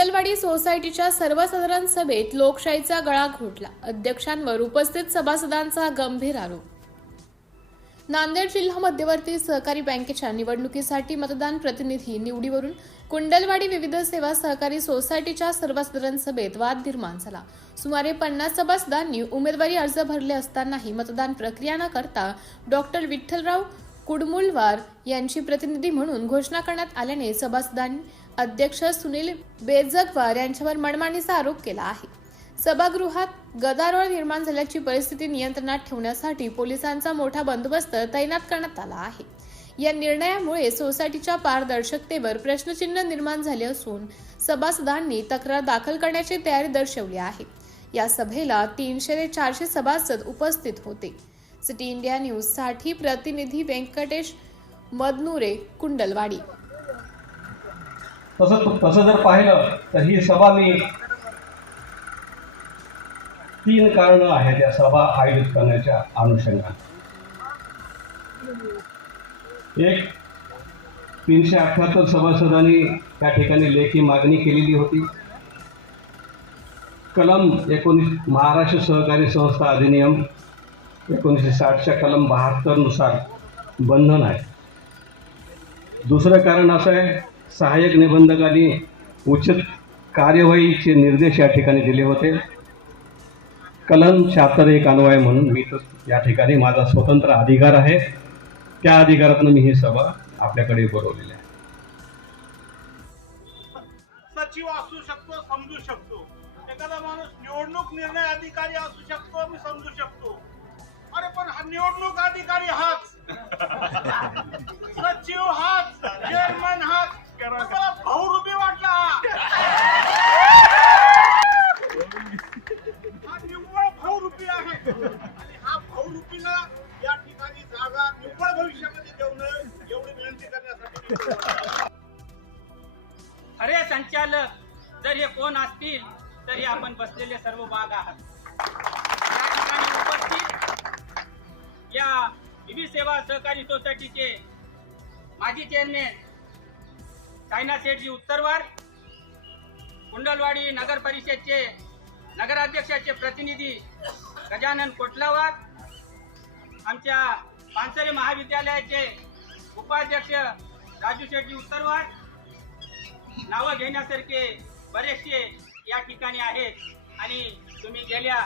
कुंडलवाडी सोसायटीच्या सर्वसाधारण सभेत लोकशाहीचा गळा घोटला. अध्यक्षांवर उपस्थित सभासदांचा गंभीर आरोप. नांदेड जिल्हा मध्यवर्ती सहकारी बँकेच्या निवडणुकीसाठी मतदान प्रतिनिधी निवडीवरून कुंडलवाडी विविध सेवा सहकारी सोसायटीच्या सर्वसाधारण सभेत वाद निर्माण झाला. सुमारे 50 सभासदांनी उमेदवारी अर्ज भरले असतानाही मतदान प्रक्रिया न करता डॉक्टर विठ्ठलराव कुडमुलवार यांची प्रतिनिधी म्हणून घोषणा करण्यात आल्याने सभासदांनी अध्यक्ष सुनील बेजगवार यांच्यावर मनमानीचा आरोप केला आहे. सभागृहात गदारोळ निर्माण झाल्याची परिस्थिती नियंत्रणात ठेवण्यासाठी पोलिसांचा मोठा बंदोबस्त तैनात करण्यात आला आहे. या निर्णयामुळे सोसायटीच्या पारदर्शकतेवर प्रश्नचिन्ह निर्माण झाले असून सभासदांनी तक्रार दाखल करण्याची तयारी दर्शवली आहे. या सभेला 300 ते 400 सभासद उपस्थित होते. सिटी इंडिया न्यूज साठी प्रतिनिधी व्यंकटेश मदनुरे, कुंडलवाडी. तसं जर पाहिलं तर ही सभा मी 3 कारणं आहेत या सभा आयोजित करण्याच्या अनुषंगाने. एक, 378 सभासदांनी त्या ठिकाणी लेखी मागणी केलेली होती. कलम 19 महाराष्ट्र सहकारी संस्था अधिनियम 1960च्या कलम 72 नुसार बंधन आहे. दुसरं कारण असं आहे, सहाय्यक निबंधकांनी उचित कार्यवाहीचे निर्देश या ठिकाणी दिले होते. कलम 76(1) अन्वय म्हणून मी या ठिकाणी माझा स्वतंत्र अधिकार आहे, त्या अधिकारातून मी ही सभा आपल्याकडे बोलवलेली आहे. सचिव असू शकतो, समजू शकतो. एखादा माणूस निवडणूक निर्णय अधिकारी असू शकतो, मी समजू शकतो. अरे पण हा निवडणूक अधिकारी हाच, सचिव हाच, चेअरमन हाच, मला भाऊरुपी वाटला. हा निव्वळ भाऊरुपी आहे आणि हा भाऊरुपीला या ठिकाणी जागा निव्वळ भविष्यामध्ये देऊन एवढी विनंती करण्यासाठी. अरे संचालक, जर हे कोण असतील तर हे आपण बसलेले सर्व भाग आहात. या ठिकाणी उपस्थित या विविध सेवा सहकारी सोसायटीचे माजी चेअरमॅन सायना सेठजी उत्तरवार, कुंडलवाडी नगर परिषदचे नगराध्यक्षाचे प्रतिनिधी गजानन कोटलावार, आमच्या पानसरे महाविद्यालयाचे उपाध्यक्ष राजू शेठजी उत्तरवार, नावं घेण्यासारखे बरेचसे या ठिकाणी आहेत आणि तुम्ही गेल्या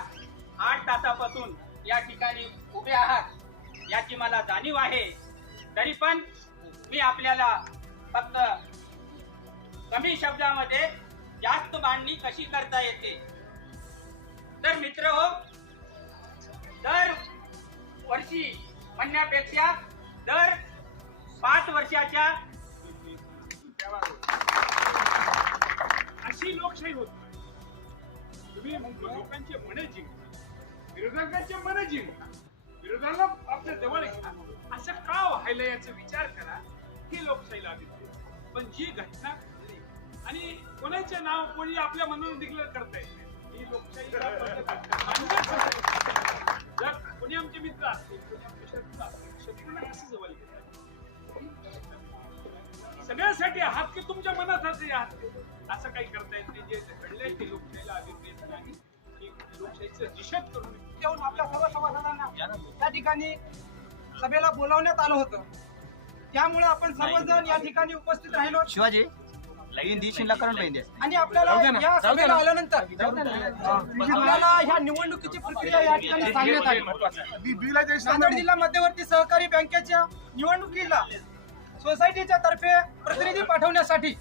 8 तासापासून या ठिकाणी उभे आहात याची मला जाणीव आहे. तरी पण मी आपल्याला फक्त कमी शब्दामध्ये जास्त मांडणी कशी करता येते. तर मित्र हो, दर वर्षी म्हणण्यापेक्षा दर 5 वर्षाच्या अशी लोकशाही होत नाही. तुम्ही लोकांचे मने जिंकता, विरोधकांचे मने जिंकता, विरोधाला आपल्या जवळ घ्या. असं का व्हायला याचा विचार करा. ही लोकशाहीला अभिप्राय. पण जी घटना घडली आणि कोणाचे नाव कोणी आपल्या मनानं डिक्लेअर करता येत नाही, ही लोकशाहीला जर कोणी आमचे मित्र असतील, कोणी आमचे शत्रू असतील, शत्रूला कसं जवळ घेतात. सगळ्यासाठी आहात की तुमच्या मनासाठी आहात, असं काही करता येत नाही. जे घडलंय ते लोकशाहीला अभिप्रेत नाही. लोकशाहीचं निषेध करून येऊन आपल्या सर्व सभासदांना त्या ठिकाणी सभेला बोलावण्यात आलं होतं. त्यामुळे आपण सर्वजण या ठिकाणी उपस्थित राहिलो. शिवाजी लाईन दिशीला करून लाईन द्या आणि आपल्याला या सभेला आल्यानंतर आपल्याला ह्या निवडणुकीची प्रक्रिया या ठिकाणी सांगण्यात आली. नांदेड जिल्हा मध्यवर्ती सहकारी बँकेच्या निवडणुकीला सोसायटीच्या तर्फे प्रतिनिधी पाठवण्यासाठी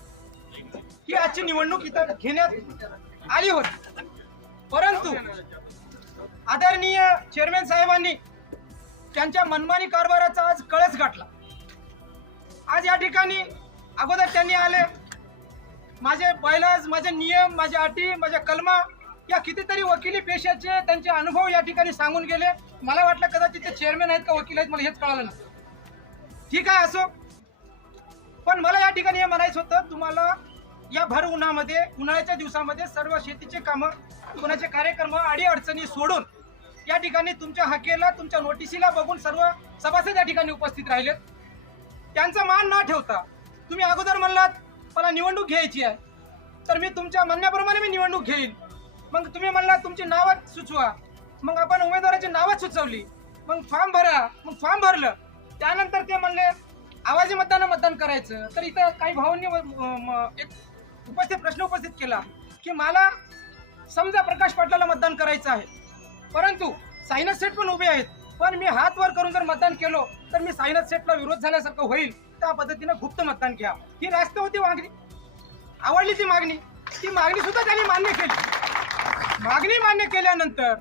ही आजची निवडणूक इथं घेण्यात आली होती. परंतु आदरणीय चेअरमॅन साहेबांनी त्यांच्या मनमानी कारभाराचा आज कळस गाठला. आज या ठिकाणी अगोदर त्यांनी आले, माझे बायलाज, माझे नियम, माझ्या अटी, माझ्या कलमा या कितीतरी वकिली पेशाचे त्यांचे अनुभव या ठिकाणी सांगून गेले. मला वाटलं कदाचित ते चेअरमॅन आहेत का वकील आहेत, मला हेच कळालं नाही. ठीक आहे, असो. पण मला या ठिकाणी हे म्हणायचं होतं, तुम्हाला या भर उन्हामध्ये, उन्हाळ्याच्या दिवसामध्ये सर्व शेतीचे कामं, कोणाचे कार्यक्रम, अडी अडचणी सोडून या ठिकाणी तुमच्या हाकेला, तुमच्या नोटिसीला बघून सर्व सभासद या ठिकाणी उपस्थित राहिलेत. त्यांचा मान न ठेवता तुम्ही अगोदर म्हणलात मला निवडणूक घ्यायची आहे, तर मी तुमच्या म्हणण्याप्रमाणे मी निवडणूक घेईन. मग तुम्ही म्हणला तुमची नावं सुचवा. मग आपण उमेदवाराची नावं सुचवली. मग फॉर्म भरा. मग फॉर्म भरलं. त्यानंतर ते म्हणले आवाजी मतदान करायचं. तर इथं काही भावांनी एक प्रश्न उपस्थित केला की मला समजा प्रकाश पाटलाला मतदान करायचं आहे, परंतु साईनाथ शेठ पण उभे आहेत, पण मी हात वर करून जर मतदान केलो तर मी साईनाथ शेठला विरोध झाल्यासारखं होईल. त्या पद्धतीनं गुप्त मतदान घ्या. ही रास्त होती मागणी. आवडली ती मागणी. ती मागणी सुद्धा त्यांनी मान्य केली. मागणी मान्य केल्यानंतर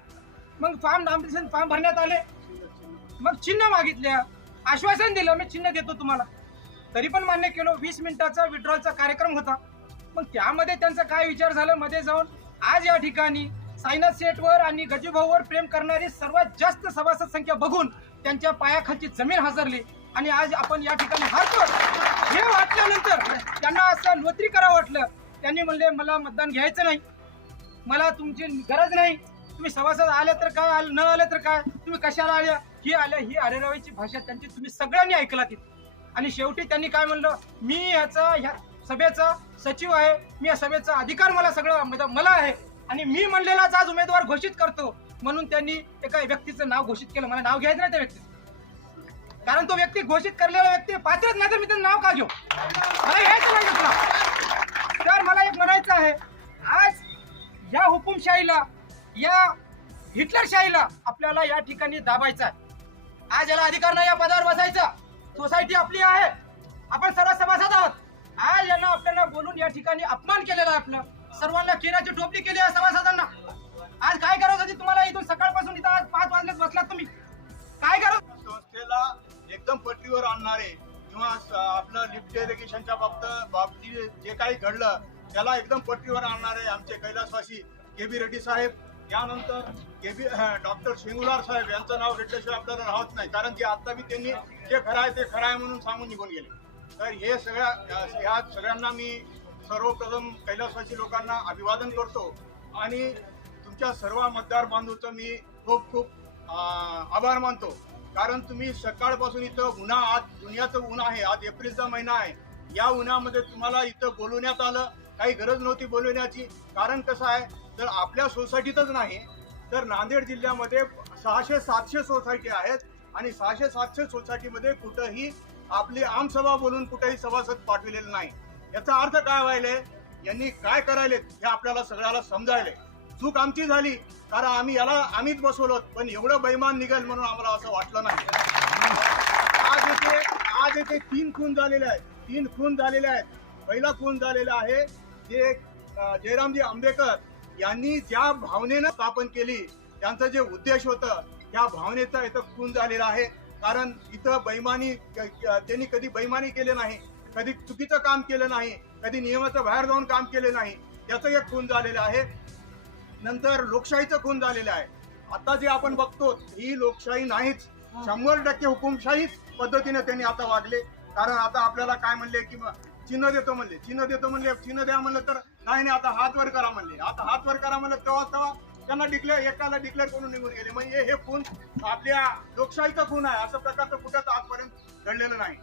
मग फॉर्म भरण्यात आले. मग चिन्ह मागितल्या. आश्वासन दिलं मी चिन्ह देतो तुम्हाला. तरी पण मान्य केलं. 20 मिनिटाचा विड्रॉलचा कार्यक्रम होता. मग त्यामध्ये त्यांचा काय विचार झाला मध्ये जाऊन आज या ठिकाणी साईनाथ शेठवर आणि गजूभाऊवर प्रेम करणारी सर्वात जास्त सभासद संख्या बघून त्यांच्या पायाखालची जमीन हादरली आणि आज आपण या ठिकाणी हारतो हे वाटल्यानंतर त्यांना असं लोत्री करावं वाटलं. त्यांनी म्हणले मला मतदान घ्यायचं नाही, मला तुमची गरज नाही, तुम्ही सभासद आले तर काय, न आले तर काय, तुम्ही कशाला आल्या, ही आल्या, ही आरेरावीची भाषा त्यांची तुम्ही सगळ्यांनी ऐकला ती. आणि शेवटी त्यांनी काय म्हणलं, मी ह्या सभेचा सचिव आहे, मी या सभेचा अधिकार मला सगळं मला आहे आणि मी म्हणलेलाच आज उमेदवार घोषित करतो. म्हणून त्यांनी एका व्यक्तीचं नाव घोषित केलं. मला नाव घ्यायचं नाही त्या व्यक्तीचं, कारण तो व्यक्ती घोषित करलेला व्यक्ती पात्रच नाही तर मी त्याचं नाव का घेऊ, मला घ्यायचं नाही घेतला. तर मला एक म्हणायचं आहे, आज या हुकुमशाहीला, या हिटलरशाहीला आपल्याला या ठिकाणी दाबायचं आहे. आज याला अधिकार नाही या पदावर बसायचा. सोसायटी आपली आहे, आपण सर्व सभासद आहोत. आज यांना आपल्याला बोलून या ठिकाणी अपमान केलेला आहे. आपलं सर्वांना केराची टोपली केली आहे सभासदांना. आज काय करावं होती तुम्हाला, इथून सकाळपासून इथं आज 5 वाजलेच बसलात तुम्ही, काय करावं. संस्थेला एकदम पटरीवर आणणारे किंवा आपलं लिफ्ट इरिगेशनच्या बाबतीत जे काही घडलं त्याला एकदम पटरीवर आणणारे आमचे कैलासवासी KB रेड्डी साहेब, यानंतर डॉक्टर शेंगुलार साहेब यांचं नाव घेतल्याशिवाय आपल्याला राहत नाही, कारण की आता बी त्यांनी जे खरं आहे ते खरं आहे म्हणून सांगून निघून गेले. तर हे ह्या सगळ्यांना मी सर्वप्रथम कैलासवासी लोकांना अभिवादन करतो आणि तुमच्या सर्व मतदार बांधवांचं मी खूप खूप आभार मानतो. कारण तुम्ही सकाळपासून इथं उन्हा, आज दुनियाचं ऊन आहे, आज एप्रिलचा महिना आहे, या उन्हामध्ये तुम्हाला इथं बोलवण्यात आलं. काही गरज नव्हती बोलवण्याची. कारण कसं आहे, तर आपल्या सोसायटीतच नाही तर नांदेड जिल्ह्यामध्ये 600-700 सोसायटी आहेत आणि 600-700 सोसायटीमध्ये कुठंही आपली आमसभा बोलून कुठेही सभासद पाठविलेलं नाही. याचा अर्थ काय व्हायले, यांनी काय करायले हे आपल्याला सगळ्याला समजायले. चूक आमची झाली, कारण आम्हीच बसवलो, पण एवढं बैमान निघेल म्हणून आम्हाला असं वाटलं नाही. आज येथे 3 खून झालेले आहेत. 3 खून झालेले आहेत. पहिला खून झालेला आहे जे जयरामजी आंबेकर यांनी ज्या भावनेनं स्थापन केली, त्यांचं जे उद्देश होतं त्या भावनेचा इथं खून झालेला आहे. कारण इथं त्यांनी कधी बैमानी केले नाही, कधी चुकीचं काम केलं नाही, कधी नियमाच्या बाहेर जाऊन काम केले नाही, त्याचं एक खून झालेलं आहे. नंतर लोकशाहीचं खून झालेलं आहे. आता जे आपण बघतो ही लोकशाही नाहीच, 100% हुकुमशाही पद्धतीने त्यांनी आता वागले. कारण आता आपल्याला काय म्हणले की चिन्ह देतो म्हणले, चिन्ह द्या म्हणलं तर नाही आता हात वर करा म्हणले. आता हात वर करा म्हणलं तेव्हा त्यांना एकाला डिक्लेअर करून निघून गेले. म्हणजे हे खून आपल्या लोकशाहीचा खून आहे. असं प्रकारचं कुठंच आजपर्यंत घडलेलं नाही.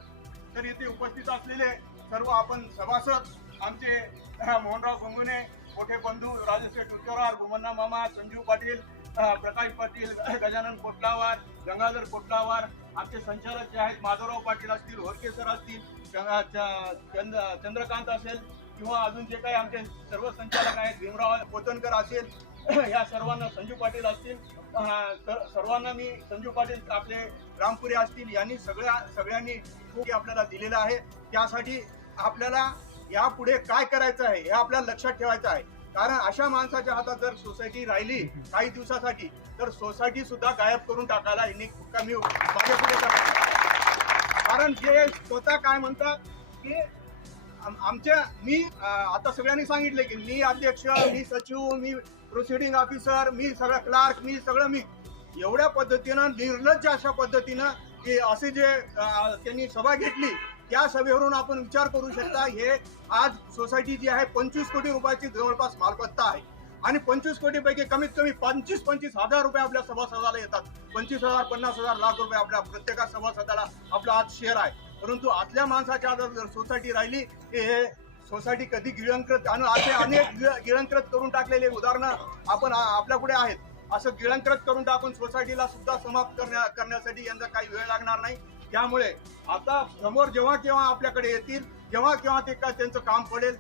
तर इथे उपस्थित असलेले सर्व आपण सभासद, आमचे मोहनराव गंगुने, मोठे बंधू राजेशेठ उच्चरार, भूमन्ना मामा, संजीव पाटील, प्रकाश पाटील, गजानन कोटलावार, गंगाधर कोटलावार, आमचे संचालक जे आहेत माधवराव पाटील असतील, होरके सर असतील, चंद्रकांत असेल किंवा अजून जे काही आमचे सर्व संचालक आहेत, भीमराव पोतनकर असेल, या सर्वांना, संजू पाटील असतील, सर्वांना मी, संजू पाटील आपले रामपुरे असतील, यांनी सगळ्यांनी खूप आपल्याला दिलेलं आहे. त्यासाठी आपल्याला यापुढे काय करायचं आहे हे आपल्याला लक्षात ठेवायचं आहे. कारण अशा माणसाच्या हातात जर सोसायटी राहिली काही दिवसासाठी तर सोसायटी सुद्धा गायब करून टाकायला यांनी कमी मागे पुढे करतात. कारण जे स्वतः काय म्हणतात की मी आता सगळ्यांनी सांगितले की मी अध्यक्ष, मी सचिव, मी प्रोसिडिंग ऑफिसर, मी सगळं क्लार्क, मी एवढ्या पद्धतीनं निर्लज्ज अशा पद्धतीनं की असे जे त्यांनी सभा घेतली त्या सभेवरून आपण विचार करू शकता. हे आज सोसायटी जी आहे 25 कोटी रुपयाची जवळपास मालमत्ता आहे आणि 25 कोटीपैकी कमीत कमी 25 हजार रुपये आपल्या सभासदाला येतात. 25,000, 50,000, लाख रुपये आपल्या प्रत्येक सभासदाला आपला आज शेअर आहे. परंतु आतल्या माणसाच्या जर सोसायटी राहिली हे सोसायटी कधी गिळंकृत आणि असे अनेक गिळंकृत करून टाकलेले उदाहरणं आपण आपल्यापुढे आहेत. असं गिळंकृत करून टाकून सोसायटीला सुद्धा समाप्त करण्यासाठी यांचा काही वेळ लागणार नाही. त्यामुळे आता समोर जेव्हा केव्हा आपल्याकडे येतील, जेव्हा केव्हा ते त्यांचं काम पडेल